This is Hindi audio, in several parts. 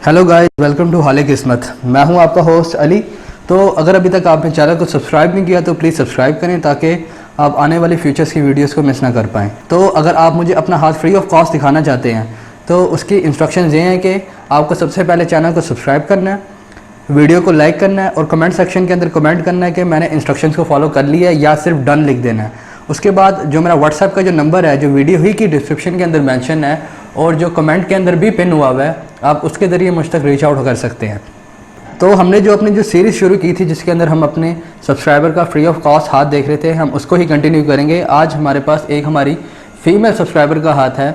हेलो गाइस, वेलकम टू हाले किस्मत। मैं हूं आपका होस्ट अली। तो अगर अभी तक आपने चैनल को सब्सक्राइब नहीं किया तो प्लीज़ सब्सक्राइब करें ताकि आप आने वाली फ्यूचर्स की वीडियोस को मिस ना कर पाएँ। तो अगर आप मुझे अपना हाथ फ्री ऑफ कॉस्ट दिखाना चाहते हैं तो उसकी इंस्ट्रक्शंस ये हैं कि आपको सबसे पहले चैनल को सब्सक्राइब करना है, वीडियो को लाइक करना है और कमेंट सेक्शन के अंदर कमेंट करना है कि मैंने इंस्ट्रक्शंस को फॉलो कर लिया है या सिर्फ डन लिख देना है। उसके बाद जो मेरा व्हाट्सएप का जो नंबर है, जो वीडियो ही की डिस्क्रिप्शन के अंदर मेंशन है और जो कमेंट के अंदर भी पिन हुआ हुआ है, आप उसके ज़रिए मुझ तक रीच आउट कर सकते हैं। तो हमने जो अपनी जो सीरीज़ शुरू की थी जिसके अंदर हम अपने सब्सक्राइबर का फ्री ऑफ कॉस्ट हाथ देख रहे थे, हम उसको ही कंटिन्यू करेंगे। आज हमारे पास एक हमारी फ़ीमेल सब्सक्राइबर का हाथ है।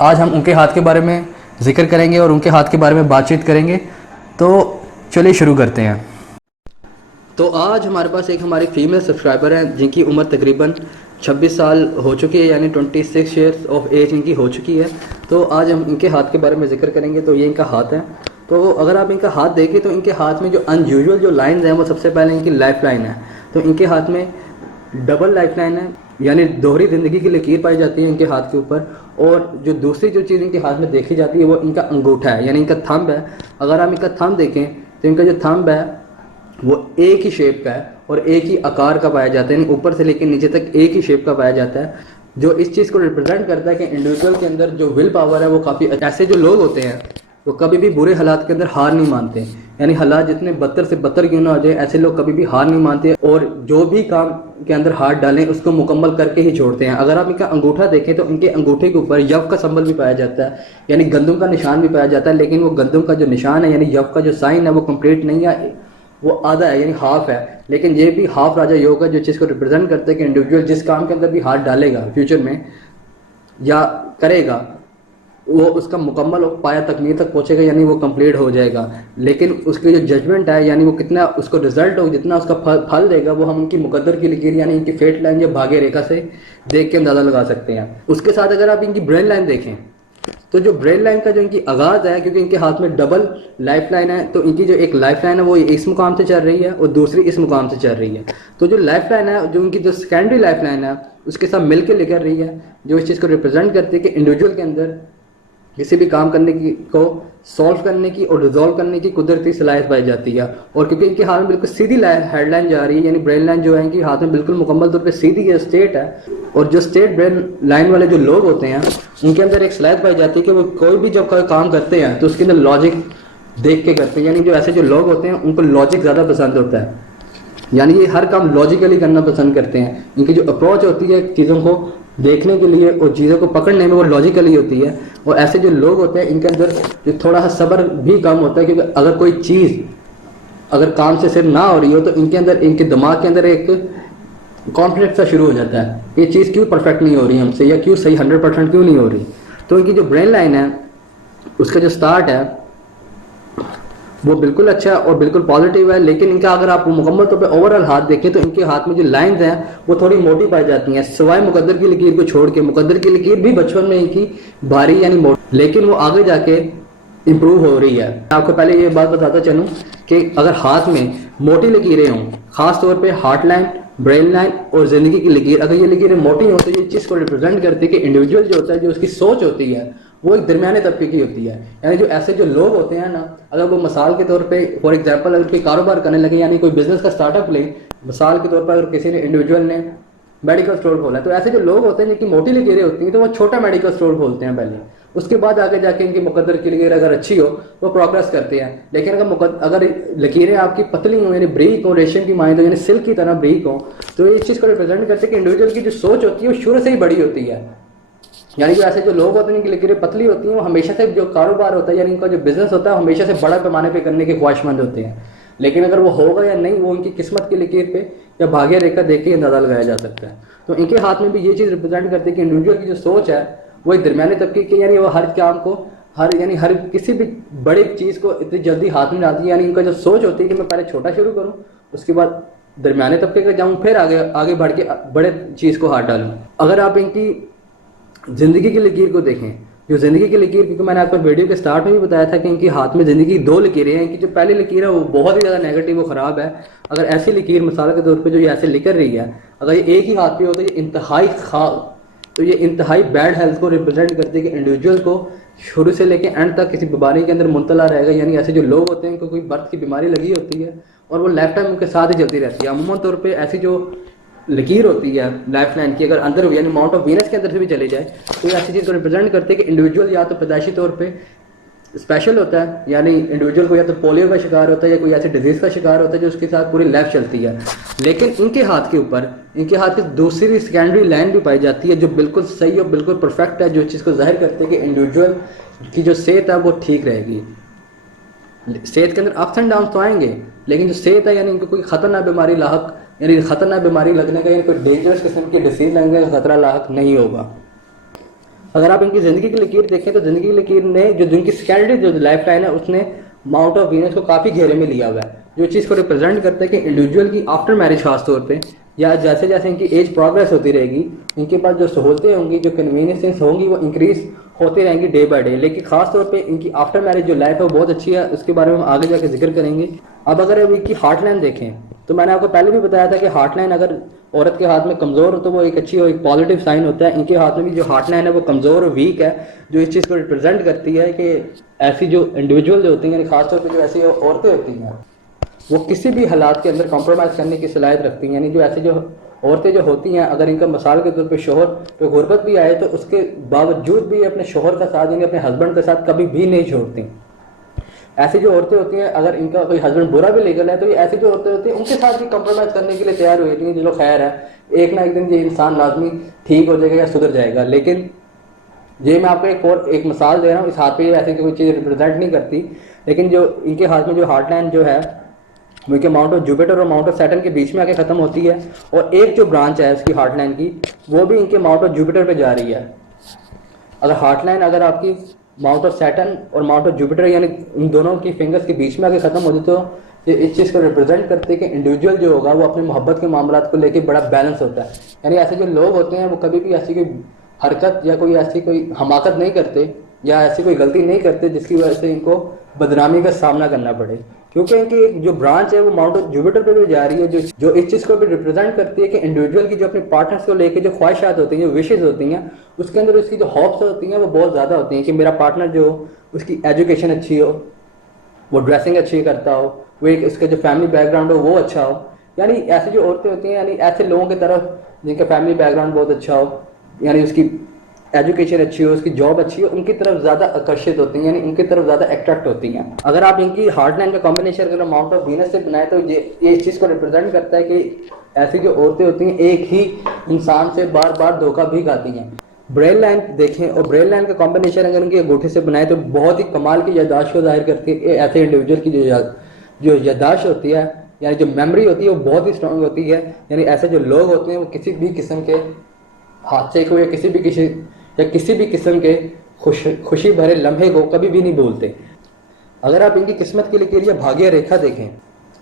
आज हम उनके हाथ के बारे में जिक्र करेंगे और उनके हाथ के बारे में बातचीत करेंगे। तो चलिए शुरू करते हैं। तो आज हमारे पास एक हमारी फ़ीमेल सब्सक्राइबर हैं जिनकी उम्र तकरीबन 26 साल हो चुकी है, यानी 26 ईयर्स ऑफ एज इनकी हो चुकी है। तो आज हम इनके हाथ के बारे में जिक्र करेंगे। तो ये इनका हाथ है। तो अगर आप इनका हाथ देखें तो इनके हाथ में जो अनयूजुअल जो लाइंस हैं वो सबसे पहले इनकी लाइफ लाइन है। तो इनके हाथ में डबल लाइफ लाइन है, यानी दोहरी ज़िंदगी की लकीर पाई जाती है इनके हाथ के ऊपर। और जो दूसरी जो चीज़ इनके हाथ में देखी जाती है वो इनका अंगूठा है, यानी इनका थंब है। अगर आप इनका थंब देखें तो इनका जो थंब है वो एक ही शेप का है और एक ही आकार का पाया जाता है, यानी ऊपर से लेकर नीचे तक एक ही शेप का पाया जाता है, जो इस चीज़ को रिप्रेजेंट करता है कि इंडिविजुअल के अंदर जो विल पावर है वो काफ़ी। ऐसे जो लोग होते हैं वो कभी भी बुरे हालात के अंदर हार नहीं मानते, यानी हालात जितने बदतर से बदतर क्यों ना हो जाए, ऐसे लोग कभी भी हार नहीं मानते और जो भी काम के अंदर हाथ डालें उसको मुकम्मल करके ही छोड़ते हैं। अगर आप इनका अंगूठा देखें तो इनके अंगूठे के ऊपर यव का संबल भी पाया जाता है, यानी गंदम का निशान भी पाया जाता है, लेकिन वो गंदम का जो निशान है यानी यव का जो साइन है वो कंप्लीट नहीं है, वो आधा है यानी हाफ है। लेकिन ये भी हाफ राजा योग है, जो चीज़ को रिप्रेजेंट करता है कि इंडिविजुअल जिस काम के अंदर भी हाथ डालेगा फ्यूचर में या करेगा वो उसका मुकम्मल पाया तकमील तक पहुंचेगा, यानी वो कंप्लीट हो जाएगा। लेकिन उसकी जो जजमेंट है यानी वो कितना उसको रिजल्ट हो, जितना उसका फल देगा, वो हम इनकी मुकद्दर की लकीर यानी इनकी फेट लाइन या भाग्य रेखा से देख के अंदाज़ा लगा सकते हैं। उसके साथ अगर आप इनकी ब्रेन लाइन देखें तो जो ब्रेन लाइन का जो इनकी आगाज़ है, क्योंकि इनके हाथ में डबल लाइफ लाइन है, तो इनकी जो एक लाइफ लाइन है वो इस मुकाम से चल रही है और दूसरी इस मुकाम से चल रही है। तो जो लाइफ लाइन है, जो इनकी जो सेकेंडरी लाइफ लाइन है उसके साथ मिलकर लेकर रही है, जो इस चीज़ को रिप्रेजेंट करती है कि इंडिविजुअल के अंदर किसी भी काम करने की को सॉल्व करने की और रिजॉल्व करने की कुदरती सलाहियत पाई जाती है। और क्योंकि इनके हाथ में बिल्कुल सीधी हेडलाइन जा रही है, यानी ब्रेन लाइन जो है इनके हाथ में बिल्कुल मुकम्मल तौर पे सीधी है, स्ट्रेट है। और जो स्ट्रेट ब्रेन लाइन वाले जो लोग होते हैं उनके अंदर एक सलाहियत पाई जाती है कि वो कोई भी जब कोई काम करते हैं तो उसके अंदर लॉजिक देख के करते हैं, यानी जो ऐसे जो लोग होते हैं उनको लॉजिक ज़्यादा पसंद होता है, यानी ये हर काम लॉजिकली करना पसंद करते हैं। इनकी जो अप्रोच होती है चीज़ों को देखने के लिए और चीज़ों को पकड़ने में वो लॉजिकली होती है। और ऐसे जो लोग होते हैं इनके अंदर जो थोड़ा सा सब्र भी कम होता है, क्योंकि अगर कोई चीज़ अगर काम से सिर्फ ना हो रही हो तो इनके अंदर इनके दिमाग के अंदर एक कॉन्फिडेंस सा शुरू हो जाता है, ये चीज़ क्यों परफेक्ट नहीं हो रही हमसे या क्यों सही 100% क्यों नहीं हो रही। तो इनकी जो ब्रेन लाइन है उसका जो स्टार्ट है वो बिल्कुल अच्छा और बिल्कुल पॉजिटिव है। लेकिन इनका अगर आप मुकम्मल तौर पे ओवरऑल हाथ देखें तो इनके हाथ में जो लाइंस हैं वो थोड़ी मोटी पाई जाती हैं, सिवाय मुकद्दर की लकीर को छोड़ के। मुकद्दर की लकीर भी बचपन में इनकी भारी यानी मोटी, लेकिन वो आगे जाके इम्प्रूव हो रही है। मैं आपको पहले ये बात बताता चलूँ कि अगर हाथ में मोटी लकीरें हों, खास तौर पर हार्ट लाइन, ब्रेन लाइन और ज़िंदगी की लकीर, अगर ये लकीरें मोटी हो तो ये चीज़ को रिप्रेजेंट करती है कि इंडिविजुअल जो होता है, जो उसकी सोच होती है वो एक दरमियाने तबके की होती है। यानी जो ऐसे जो लोग होते हैं ना, अगर वो मिसाल के तौर पे फॉर एग्जांपल अगर कोई कारोबार करने लगे, यानी कोई बिजनेस का स्टार्टअप ले, मिसाल के तौर पर अगर किसी ने इंडिविजुअल ने मेडिकल स्टोर खोला है, तो ऐसे जो लोग होते हैं जिनकी मोटी लकीरें होती हैं तो वो छोटा मेडिकल स्टोर खोलते हैं पहले, उसके बाद आगे जाके इनकी मुकद्दर की लकीर अगर अच्छी हो तो प्रोग्रेस करते हैं। लेकिन अगर लकीरें आपकी पतली हो यानी ब्रीक हो, रेशम की माइंड हो यानी सिल्क की तरह ब्रीक हो, तो इस चीज़ को रिप्रेजेंट करते हैं कि इंडिविजुअल की जो सोच होती है वो शुरू से ही बड़ी होती है। यानी कि ऐसे जो लोग होते हैं इनकी लकीरें पतली होती हैं, वो हमेशा से जो कारोबार होता है यानी इनका जो बिजनेस होता है वो हमेशा से बड़ा पैमाने पे करने के ख्वाहिशमंद होते हैं। लेकिन अगर वो होगा या नहीं वो उनकी किस्मत की लकीर पे या भाग्य रेखा देख के अंदाजा लगाया जा सकता है। तो इनके हाथ में भी ये चीज़ रिप्रेजेंट करती है कि इंडिविजुअल की जो सोच है वो एक दरमियाने तबके की, यानी वो हर काम को हर किसी भी बड़ी चीज़ को इतनी जल्दी हाथ में लाती है। यानी इनका जो सोच होती है कि मैं पहले छोटा शुरू करूँ, उसके बाद दरमियाने तबके का जाऊँ, फिर आगे आगे बढ़ के बड़े चीज़ को हाथ डालूँ। अगर आप इनकी ज़िंदगी की लकीर को देखें, जो ज़िंदगी की लकीर, क्योंकि मैंने आपको वीडियो के स्टार्ट में भी बताया था कि इनके हाथ में ज़िंदगी की 2 लकीरें हैं। इनकी जो पहली लकीर है वो बहुत ही ज़्यादा नेगेटिव, वो ख़राब है। अगर ऐसी लकीर मिसाल के तौर पे जो ये ऐसे लिख रही है, अगर ये एक ही हाथ पे हो तो ये इंतहाई बैड हेल्थ को रिप्रेजेंट करती है कि इंडिविजुअल को शुरू से लेके एंड तक किसी बीमारी के अंदर मुब्तला रहेगा। यानी ऐसे जो लोग होते हैं उनको कोई बर्थ की बीमारी लगी होती है और वो लाइफ टाइम उनके साथ ही चलती रहती है। अमूमन तौर पे ऐसी जो लकीर होती है लाइफ लाइन की, अगर अंदर यानी माउंट ऑफ वीनस के अंदर से भी चले जाए तो ये ऐसी चीज़ को रिप्रेजेंट करते हैं कि इंडिविजुअल या तो पैदाइशी तौर पे स्पेशल होता है, यानी इंडिविजुअल को या तो पोलियो का शिकार होता है या कोई ऐसे डिजीज़ का शिकार होता है जो उसके साथ पूरी लाइफ चलती है। लेकिन इनके हाथ के ऊपर, इनके हाथ की दूसरी सेकेंडरी लाइन भी पाई जाती है जो बिल्कुल सही और बिल्कुल परफेक्ट है, जो चीज़ को जाहिर करते हैं कि इंडिविजुअल की जो सेहत है वो ठीक रहेगी। सेहत के अंदर अप्स एंड डाउन तो आएंगे, लेकिन जो सेहत है यानी इनको कोई खतरनाक बीमारी लाहक, यानी खतरनाक बीमारी लगने का, यानी कोई डेंजरस किस्म की डिसीज लगने का खतरा लाहक नहीं होगा। अगर आप इनकी ज़िंदगी की लकीर देखें तो ज़िंदगी की लकीर ने जो जिनकी सेकेंडरी जो लाइफ लाइन है उसने माउंट ऑफ वीनस को काफ़ी घेरे में लिया हुआ है, जो चीज़ को रिप्रेजेंट करता है कि इंडिविजुअल की आफ्टर मैरिज खास तौर पे या जैसे जैसे इनकी एज प्रोग्रेस होती रहेगी इनके पास जो सहूलतें होंगी, जो कन्वीनियंसेस होंगी वो इंक्रीज होती रहेंगी डे बाय डे। लेकिन खास तौर पे इनकी आफ्टर मैरिज जो लाइफ है वो बहुत अच्छी है, उसके बारे में हम आगे जाकर जिक्र करेंगे। अब अगर अब इनकी हार्ट लाइन देखें तो मैंने आपको पहले भी बताया था कि हार्ट लाइन अगर औरत के हाथ में कमज़ोर हो तो वो एक अच्छी और एक पॉजिटिव साइन होता है। इनके हाथ में भी जो हार्ट लाइन है वो कमज़ोर और वीक है, जो इस चीज़ को रिप्रेजेंट करती है कि ऐसी जो इंडिविजुअल जो होती हैं, खासतौर पर जो ऐसी औरतें होती हैं वो किसी भी हालात के अंदर कॉम्प्रोमाइज़ करने की सलाहियत रखती हैं। यानी जो ऐसी जो औरतें जो होती हैं, अगर इनका मिसाल के तौर पे शोहर पे गुर्बत भी आए तो उसके बावजूद भी अपने शोहर का साथ यानी अपने हस्बैंड के साथ कभी भी नहीं छोड़ती। ऐसी जो औरतें होती हैं अगर इनका कोई हस्बैंड बुरा भी लीगल है तो ये ऐसी जो औरतें होती हैं उनके साथ भी कॉम्प्रोमाइज़ करने के लिए तैयार हुई थी। चलो खैर है, एक ना एक दिन ये इंसान लाजमी ठीक हो जाएगा या सुधर जाएगा। लेकिन ये मैं आपको एक मिसाल दे रहा हूँ, इस हाथ पे ये ऐसी कोई चीज़ रिप्रेजेंट नहीं करती, लेकिन जो इनके हाथ में जो हार्ट लाइन जो है वो इनके माउंट ऑफ जुपिटर और माउंट ऑफ सैटर्न के बीच में आके ख़त्म होती है, और एक जो ब्रांच है उसकी हार्ट लाइन की वो भी इनके माउंट ऑफ जुपिटर पे जा रही है। अगर हार्ट लाइन अगर आपकी माउंट ऑफ सैटर्न और माउंट ऑफ जुपिटर यानी इन दोनों की फिंगर्स के बीच में आके ख़त्म होती तो ये इस चीज़ को रिप्रेजेंट करते हैं कि इंडिविजुअल जो होगा वो अपनी मोहब्बत के मामलात को लेकर बड़ा बैलेंस होता है। यानी ऐसे जो लोग होते हैं वो कभी भी ऐसी कोई हरकत या कोई ऐसी कोई हमाकत नहीं करते या ऐसी कोई गलती नहीं करते जिसकी वजह से इनको बदनामी का सामना करना पड़े, क्योंकि इनकी जो ब्रांच है वो माउंट ऑफ जुपिटर पे भी जा रही है, जो इस चीज़ को भी रिप्रेजेंट करती है कि इंडिविजुअल की जो अपने पार्टनर्स को लेकर जो ख्वाहिशात होती हैं, जो विशेज़ होती हैं, उसके अंदर उसकी जो हॉप्स होती हैं वो बहुत ज़्यादा होती हैं कि मेरा पार्टनर जो उसकी एजुकेशन अच्छी हो, वो ड्रेसिंग अच्छी करता हो, वो एक उसका जो फैमिली बैकग्राउंड हो वो अच्छा हो। यानी ऐसी जो औरतें होती हैं यानी ऐसे लोगों की तरफ जिनका फैमिली बैकग्राउंड बहुत अच्छा हो, यानी उसकी एजुकेशन अच्छी हो, उसकी जॉब अच्छी हो, उनकी तरफ ज़्यादा आकर्षित होती हैं, यानी उनकी तरफ ज़्यादा अट्रैक्ट होती हैं। अगर आप इनकी हार्ट लाइन का कॉम्बिनेशन अगर माउंट ऑफ वीनस से बनाए तो ये इस चीज़ को रिप्रेजेंट करता है कि ऐसी जो औरतें होती हैं एक ही इंसान से बार बार धोखा भी खाती हैं। ब्रेल लाइन देखें और ब्रेल लाइन का कॉम्बिनेशन अगर उनके अंगूठे से बनाए तो बहुत ही कमाल की याददाश्त को जाहिर करती है। ऐसे इंडिविजुअल की जो याददाश्त होती है यानी जो मेमोरी होती है वो बहुत ही स्ट्रांग होती है। यानी ऐसे जो लोग होते हैं वो किसी भी किस्म के हादसे को या किसी भी किस्म के खुशी भरे लम्हे को कभी भी नहीं भूलते। अगर आप इनकी किस्मत की लकीर या भाग्य रेखा देखें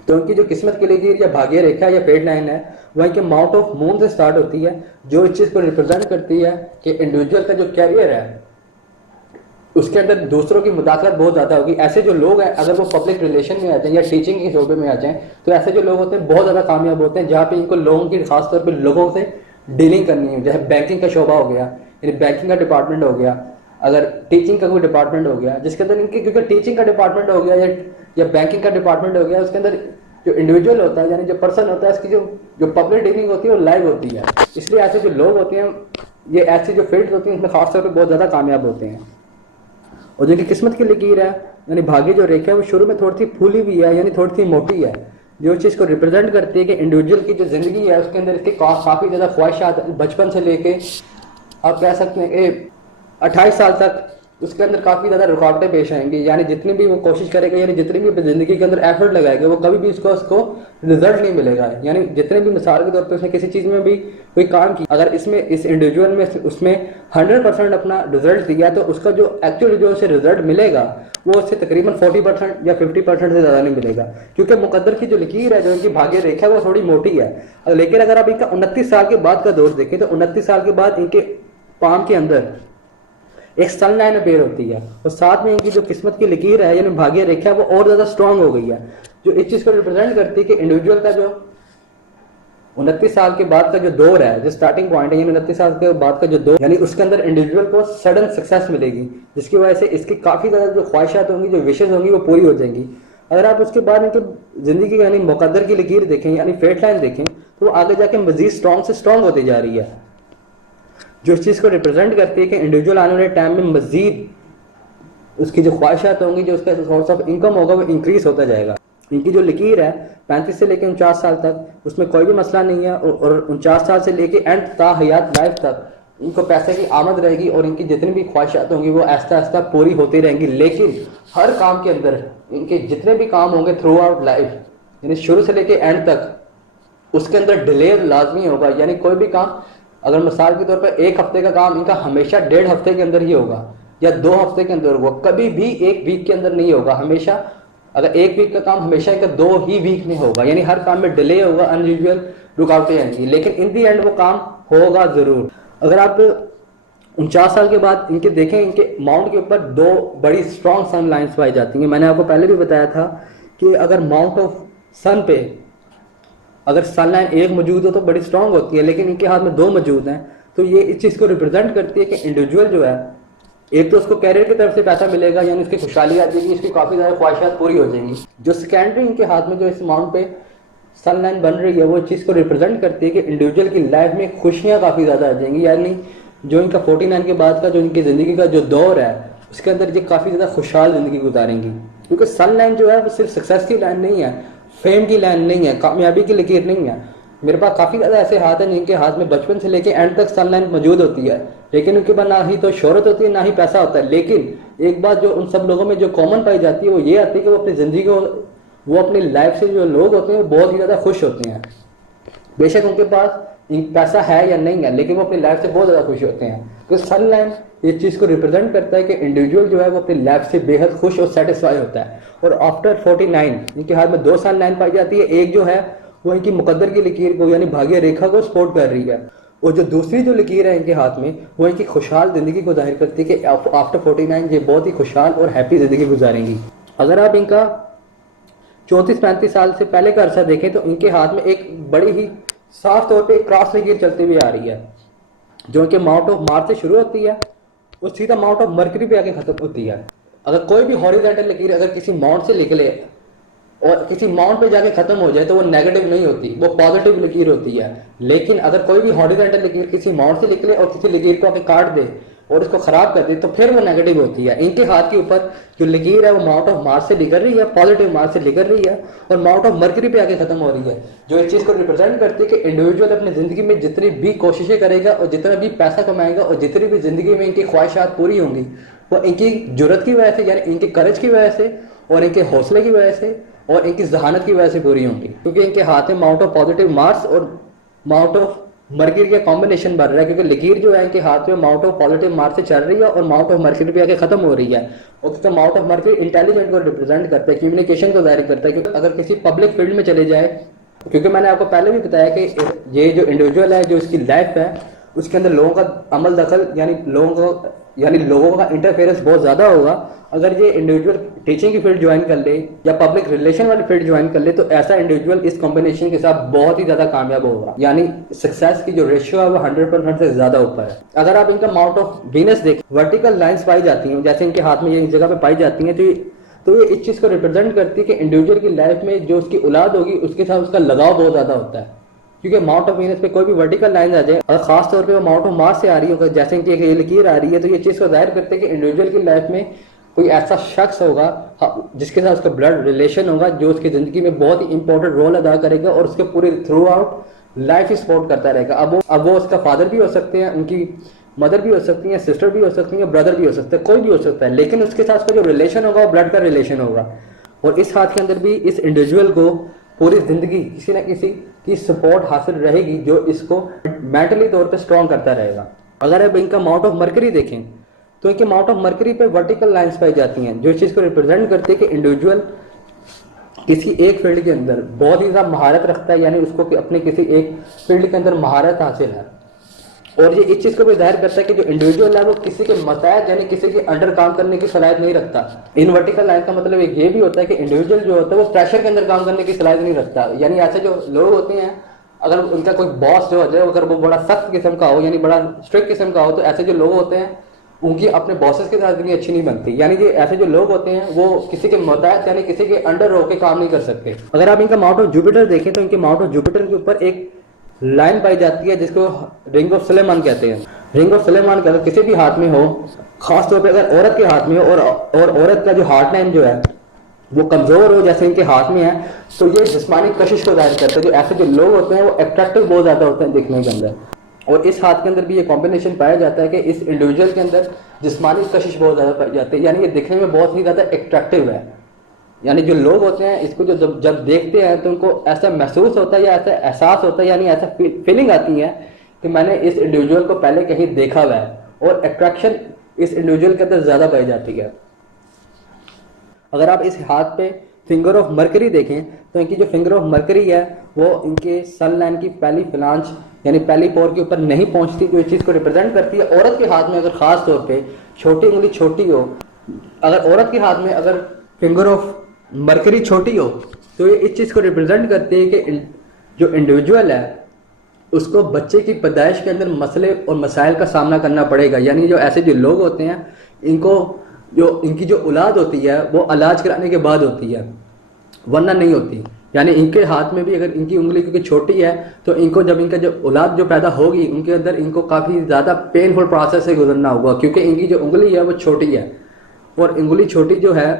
तो इनकी जो किस्मत की लकीर या भाग्य रेखा या फेट लाइन है वह इनके माउंट ऑफ मून से स्टार्ट होती है, जो इस चीज़ को रिप्रेजेंट करती है कि इंडिविजुअल का जो कैरियर है उसके अंदर दूसरों की मुदाखलत बहुत ज़्यादा होगी। ऐसे जो लोग हैं अगर वो पब्लिक रिलेशन में आ जाएं या टीचिंग के शोबे में आ जाएं तो ऐसे जो लोग होते हैं बहुत ज़्यादा कामयाब होते हैं, जहाँ पे इनको लोगों की खासतौर पर लोगों से डीलिंग करनी है। जैसे बैंकिंग का शोबा हो गया, यानी बैंकिंग का डिपार्टमेंट हो गया, अगर टीचिंग का कोई डिपार्टमेंट हो गया जिसके अंदर इनके, क्योंकि टीचिंग का डिपार्टमेंट हो गया या बैंकिंग का डिपार्टमेंट हो गया, उसके अंदर जो इंडिविजुअल होता है यानी जो पर्सन होता है इसकी जो पब्लिक डीलिंग होती है वो लाइव होती है। इसलिए ऐसे जो लोग होते हैं ये ऐसी जो फील्ड होती हैं इसमें खासतौर पर बहुत ज़्यादा कामयाब होते हैं। और जिनकी किस्मत की लकीर है यानी भाग्य जो रेखा है वो शुरू में थोड़ी सी फूली हुई है यानी थोड़ी सी मोटी है, जो चीज़ को रिप्रेजेंट करती है कि इंडिविजुअल की जो ज़िंदगी है उसके अंदर इसकी काफ़ी ज़्यादा ख्वाहिशात बचपन से लेके आप कह सकते हैं कि 28 साल तक उसके अंदर काफ़ी ज़्यादा रुकावटें पेश आएंगी। यानी जितनी भी वो कोशिश करेगा यानी जितनी भी ज़िंदगी के अंदर एफर्ट लगाएगा वो कभी भी उसको रिजल्ट नहीं मिलेगा। यानी जितने भी मिसाल के तौर पर उसने किसी चीज़ में भी कोई काम किया, अगर इस इंडिविजुअल में उसमें 100% अपना रिजल्ट दिया तो उसका जो एक्चुअल जो उसे रिजल्ट मिलेगा वो उससे तकरीबन 40% या 50% से ज़्यादा नहीं मिलेगा, क्योंकि मुकद्दर की जो लकीर है जो इनकी भाग्य रेखा है वो थोड़ी मोटी है। लेकिन अगर आप इनका 29 साल के बाद का दौर देखें तो 29 साल के बाद इनके पाम के अंदर एक सन लाइन अपेयर होती है और साथ में इनकी जो किस्मत की लकीर है यानी भाग्य रेखा है वो और ज़्यादा स्ट्रांग हो गई है, जो इस चीज़ को रिप्रेजेंट करती है कि इंडिविजुअल का जो 29 साल के बाद का जो दौर है, जो स्टार्टिंग पॉइंट है, यानी 29 साल के बाद का जो दौर, यानी उसके अंदर इंडिविजुअल को सडन सक्सेस मिलेगी, जिसकी वजह से इसकी काफ़ी ज़्यादा जो ख्वाहिशात होंगी, जो विशेज़ होंगी, वो पूरी हो जाएंगी। अगर आप उसके बाद इनकी ज़िंदगी यानी मुकद्दर की लकीर देखें, यानी फेट लाइन देखें, तो वो आगे जाके मज़ीद स्ट्रॉन्ग से स्ट्रॉन्ग होती जा रही है, जो इस चीज़ को रिप्रेजेंट करती है कि इंडिविजुअल आने वाले टाइम में मज़ीद उसकी जो ख्वाहिशात होंगी, जो उसका सोर्स ऑफ इनकम होगा, वो इंक्रीज होता जाएगा। इनकी जो लकीर है 35 से लेकर 49 साल तक, उसमें कोई भी मसला नहीं है, और 49 साल से लेकर एंड ता हयात लाइफ तक इनको पैसे की आमद रहेगी और इनकी जितनी भी ख्वाहिशात होंगी वो आहिस्ता आहिस्ता पूरी होती रहेंगी। लेकिन हर काम के अंदर इनके जितने भी काम होंगे थ्रू आउट लाइफ, यानी शुरू से लेकर एंड तक, उसके अंदर डिले लाजमी होगा। यानी कोई भी काम, अगर मिसाल के तौर पर 1 हफ्ते का काम इनका हमेशा 1.5 हफ्ते के अंदर ही होगा या 2 हफ्ते के अंदर होगा, कभी भी 1 वीक के अंदर नहीं होगा। हमेशा अगर 1 वीक का काम हमेशा इनका 2 ही वीक में होगा, यानी हर काम में डिले होगा, अनयूजुअल रुकावटें आएंगी, लेकिन इन दी एंड वो काम होगा ज़रूर। अगर आप 49 साल के बाद इनके देखें, इनके माउंट के ऊपर 2 बड़ी स्ट्रॉन्ग सन लाइन्स पाई जाती हैं। मैंने आपको पहले भी बताया था कि अगर माउंट ऑफ सन पे अगर सन लाइन एक मौजूद हो तो बड़ी स्ट्रॉन्ग होती है, लेकिन इनके हाथ में 2 मौजूद हैं, तो ये इस चीज़ को रिप्रेजेंट करती है कि इंडिविजुअल जो है, एक तो उसको कैरियर की तरफ से पैसा मिलेगा, यानी उसकी खुशहाली आ जाएगी, इसकी काफ़ी ज़्यादा ख्वाहिशात पूरी हो जाएंगी। जो सेकेंडरी इनके हाथ में जो इस माउंट पे सन लाइन बन रही है, वो चीज़ को रिप्रेजेंट करती है कि इंडिविजुअल की लाइफ में खुशियाँ काफ़ी ज़्यादा आ जाएंगी। यानी जो इनका 49 के बाद का जो इनकी ज़िंदगी का जो दौर है, उसके अंदर ये काफ़ी ज़्यादा खुशहाल ज़िंदगी गुजारेंगी, क्योंकि सन लाइन जो है वो सिर्फ सक्सेस की लाइन नहीं है, फेम की लाइन नहीं है, कामयाबी की लकीर नहीं है। मेरे पास काफ़ी ज़्यादा ऐसे हाथ हैं जिनके हाथ में बचपन से लेके एंड तक सन लाइन मौजूद होती है, लेकिन उनके पास ना ही तो शोहरत होती है, ना ही पैसा होता है। लेकिन एक बात जो उन सब लोगों में जो कॉमन पाई जाती है, वो ये आती है कि वो अपनी ज़िंदगी को, वो अपनी लाइफ से जो लोग होते हैं वो बहुत ही ज़्यादा खुश होते हैं। बेशक उनके पास पैसा है या नहीं है, लेकिन वो अपनी लाइफ से बहुत ज़्यादा खुश होते हैं। तो सन लाइन इस चीज़ को रिप्रेजेंट करता है कि इंडिविजुअल जो है वो अपनी लाइफ से बेहद खुश और सेटिस्फाई होता है। और आफ्टर 49 इनके हाथ में 2 सन लाइन पाई जाती है। एक जो है वो इनकी मुकद्दर की लकीर को, यानी भाग्य रेखा को सपोर्ट कर रही है, और जो दूसरी जो लकीर है इनके हाथ में, वो इनकी खुशहाल ज़िंदगी को जाहिर करती है कि आफ्टर 49 ये बहुत ही खुशहाल और हैप्पी ज़िंदगी गुजारेंगी। अगर आप इनका 34-35 साल से पहले का अरसा देखें, तो इनके हाथ में एक बड़ी ही साफ तौर पे एक क्रॉस लकीर चलती हुई आ रही है, जो इनके माउंट ऑफ मार्स से शुरू होती है और सीधा माउंट ऑफ मरकरी पे आके खत्म होती है। अगर कोई भी हॉरिजॉन्टल लकीर अगर किसी माउंट से निकले और किसी माउंट पे जाके खत्म हो जाए, तो वो नेगेटिव नहीं होती, वो पॉजिटिव लकीर होती है। लेकिन अगर कोई भी हॉरिजॉन्टल लकीर किसी माउंट से निकले और किसी लकीर को आके काट दे और उसको खराब कर दे, तो फिर वो नेगेटिव होती है। इनके हाथ के ऊपर जो लकीर है वो माउंट ऑफ मार्स से निकल रही है, पॉजिटिव मार्स से निकल रही है, और माउंट ऑफ मरकरी पे आके खत्म हो रही है, जो इस चीज़ को रिप्रेजेंट करती है कि इंडिविजुअल अपनी ज़िंदगी में जितनी भी कोशिशें करेगा और जितना भी पैसा कमाएगा और जितनी भी ज़िंदगी में इनकी ख्वाहिशात पूरी होंगी, वो इनकी जुर्रत की वजह से, यानी इनके करेज की वजह से और इनके हौसले की वजह से और इनकी जहानत की वजह से पूरी होंगी, क्योंकि इनके हाथ में माउंट ऑफ पॉजिटिव मार्स और माउंट ऑफ मरकरी का कॉम्बिनेशन बन रहा है। क्योंकि लकीर जो है इनके हाथ में माउंट ऑफ पॉजिटिव मार्स से चल रही है और माउंट ऑफ मरकरी पे आके खत्म हो रही है। और तो माउंट ऑफ मरकरी इंटेलिजेंट को रिप्रेजेंट करता है, कम्युनिकेशन को जाहिर करता है। क्योंकि अगर किसी पब्लिक फील्ड में चले जाए, क्योंकि मैंने आपको पहले भी बताया कि ये जो इंडिविजुअल है, जो इसकी लाइफ है, उसके अंदर लोगों का अमल दखल, यानी लोगों का इंटरफेरेंस बहुत ज़्यादा होगा। अगर ये इंडिविजुअल टीचिंग की फील्ड ज्वाइन कर ले या पब्लिक रिलेशन वाली फील्ड ज्वाइन कर ले, तो ऐसा इंडिविजुअल इस कॉम्बिनेशन के साथ बहुत ही ज़्यादा कामयाब होगा। यानी सक्सेस की जो रेशियो है वो 100% से ज़्यादा ऊपर है। अगर आप इनका माउंट ऑफ वीनस देखें, वर्टिकल लाइन्स पाई जाती हैं, जैसे इनके हाथ में ये इस जगह पे पाई जाती हैं, तो ये इस चीज़ को रिप्रेजेंट करती है कि इंडिविजुअल की लाइफ में जो उसकी औलाद होगी उसके साथ उसका लगाव बहुत ज़्यादा होता है। क्योंकि माउंट ऑफ वीनस पे कोई भी वर्टिकल लाइन आ जाए, अगर खास तौर पे वो माउंट ऑफ मार्स से आ रही हो, जैसे इनकी एक लकीर आ रही है, तो ये चीज़ को जाहिर करते हैं कि इंडिविजुअल की लाइफ में कोई ऐसा शख्स होगा जिसके साथ उसका ब्लड रिलेशन होगा, जो उसकी ज़िंदगी में बहुत ही इंपॉर्टेंट रोल अदा करेगा और उसके पूरे थ्रू आउट लाइफ सपोर्ट करता रहेगा। अब वो उसका फादर भी हो सकते हैं, उनकी मदर भी हो सकती हैं, सिस्टर भी हो सकती हैं, ब्रदर भी हो सकते हैं, कोई भी हो सकता है, लेकिन उसके साथ उसका जो रिलेशन होगा वो ब्लड का रिलेशन होगा। और इस हाथ के अंदर भी इस इंडिविजुअल को पूरी ज़िंदगी किसी न किसी की सपोर्ट हासिल रहेगी, जो इसको मेंटली तौर पे स्ट्रॉन्ग करता रहेगा। अगर अब इनका माउंट ऑफ मरकरी देखें, तो इनके माउंट ऑफ मरकरी पे वर्टिकल लाइंस पाई जाती हैं, जो इस चीज़ को रिप्रेजेंट करते हैं कि इंडिविजुअल किसी एक फील्ड के अंदर बहुत ही ज़्यादा महारत रखता है, यानी उसको अपने किसी एक फील्ड के अंदर महारत हासिल है। और ये इस चीज़ को भी जाहिर करता है कि जो इंडिविजुअल है वो किसी के मतायत यानी किसी के अंडर काम करने की सलाहियत नहीं रखता। इन वर्टिकल लाइन का मतलब ये भी होता है कि इंडिविजुअल जो होता है वो प्रेशर के अंदर काम करने की सलाहियत नहीं रखता। यानी ऐसे जो लोग होते हैं अगर उनका कोई बॉस जो है अगर वो बड़ा सख्त किस्म का हो, यानी बड़ा स्ट्रिक्ट किस्म का हो, तो ऐसे जो लोग होते हैं उनकी अपने बॉसेस के साथ भी अच्छी नहीं बनती। यानी कि ऐसे जो लोग होते हैं वो किसी के मुताबिक यानी किसी के अंडर रह के काम नहीं कर सकते। अगर आप इनका माउंट ऑफ जुपिटर देखें तो इनके माउंट ऑफ जुपिटर के ऊपर एक लाइन पाई जाती है जिसको रिंग ऑफ सुलेमान कहते हैं। रिंग ऑफ सुलेमान का अगर किसी भी हाथ में हो, खासतौर पर अगर औरत के हाथ में हो और औरत का जो हार्ट लाइन जो है वो कमजोर हो जैसे इनके हाथ में है, तो ये जिस्मानी कशिश को जाहिर करते हैं। जो ऐसे जो लोग होते हैं वो अट्रैक्टिव बहुत ज्यादा होते हैं दिखने के अंदर, और इस हाथ के अंदर भी ये कॉम्बिनेशन पाया जाता है कि इस इंडिविजुअल के अंदर जिस्मानी कशिश बहुत ज़्यादा पाई जाती है, यानी ये दिखने में बहुत ही ज़्यादा एट्रैक्टिव है। यानी जो लोग होते हैं इसको जो जब देखते हैं तो उनको ऐसा महसूस होता है या ऐसा एहसास होता है, यानी ऐसा फीलिंग आती है कि मैंने इस इंडिविजुअल को पहले कहीं देखा हुआ है, और अट्रैक्शन इस इंडिविजुअल के अंदर ज़्यादा पाई जाती है। अगर आप इस हाथ पे फिंगर ऑफ मरकरी देखें तो इनकी जो फिंगर ऑफ मरकरी है वो इनके सन लाइन की पहली फिलांच यानी पहली पोर के ऊपर नहीं पहुंचती, जो इस चीज़ को रिप्रेजेंट करती है। औरत के हाथ में अगर खास तौर पे छोटी उंगली छोटी हो, अगर औरत के हाथ में अगर फिंगर ऑफ मरकरी छोटी हो तो ये इस चीज़ को रिप्रेजेंट करती है कि जो इंडिविजुअल है उसको बच्चे की पैदाइश के अंदर मसले और मसाइल का सामना करना पड़ेगा। यानी जो ऐसे जो लोग होते हैं इनको जो इनकी जो औलाद होती है वो इलाज कराने के बाद होती है, वरना नहीं होती। यानी इनके हाथ में भी अगर इनकी उंगली क्योंकि छोटी है तो इनको जब इनका जो औलाद जो पैदा होगी उनके अंदर इनको काफ़ी ज़्यादा पेनफुल प्रोसेस से गुजरना होगा, क्योंकि इनकी जो उंगली है वो छोटी है, और उंगली छोटी जो है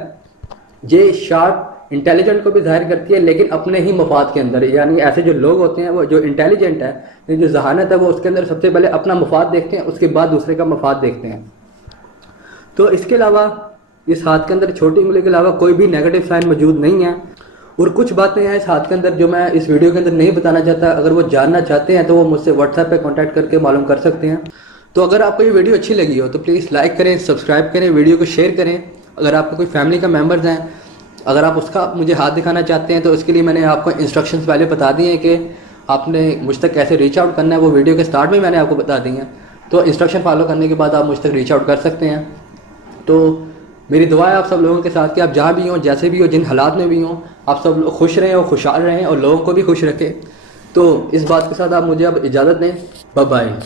ये शार्प इंटेलिजेंट को भी जाहिर करती है, लेकिन अपने ही मफाद के अंदर। यानी ऐसे जो लोग होते हैं वो जो इंटेलिजेंट है, जो जहानत है, वो उसके अंदर सबसे पहले अपना मफाद देखते हैं, उसके बाद दूसरे का मफाद देखते हैं। तो इसके अलावा इस हाथ के अंदर छोटी उंगली के अलावा कोई भी नेगेटिव साइन मौजूद नहीं है। और कुछ बातें हैं इस हाथ के अंदर जो मैं इस वीडियो के अंदर नहीं बताना चाहता, अगर वो जानना चाहते हैं तो वो मुझसे व्हाट्सएप पे कांटेक्ट करके मालूम कर सकते हैं। तो अगर आपको ये वीडियो अच्छी लगी हो तो प्लीज़ लाइक करें, सब्सक्राइब करें, वीडियो को शेयर करें। अगर आपके कोई फैमिली का मेम्बर्स हैं, अगर आप उसका मुझे हाथ दिखाना चाहते हैं तो उसके लिए मैंने आपको इंस्ट्रक्शंस पहले बता दिए हैं कि आपने मुझ तक कैसे रीच आउट करना है, वो वीडियो के स्टार्ट में मैंने आपको बता दी हैं। तो इंस्ट्रक्शन फॉलो करने के बाद आप मुझ तक रीच आउट कर सकते हैं। तो मेरी दुआ है आप सब लोगों के साथ कि आप जहाँ भी हों, जैसे भी हो, जिन हालात में भी हों, आप सब लोग खुश रहें और खुशहाल रहें और लोगों को भी खुश रखें। तो इस बात के साथ आप मुझे अब इजाज़त दें। Bye bye.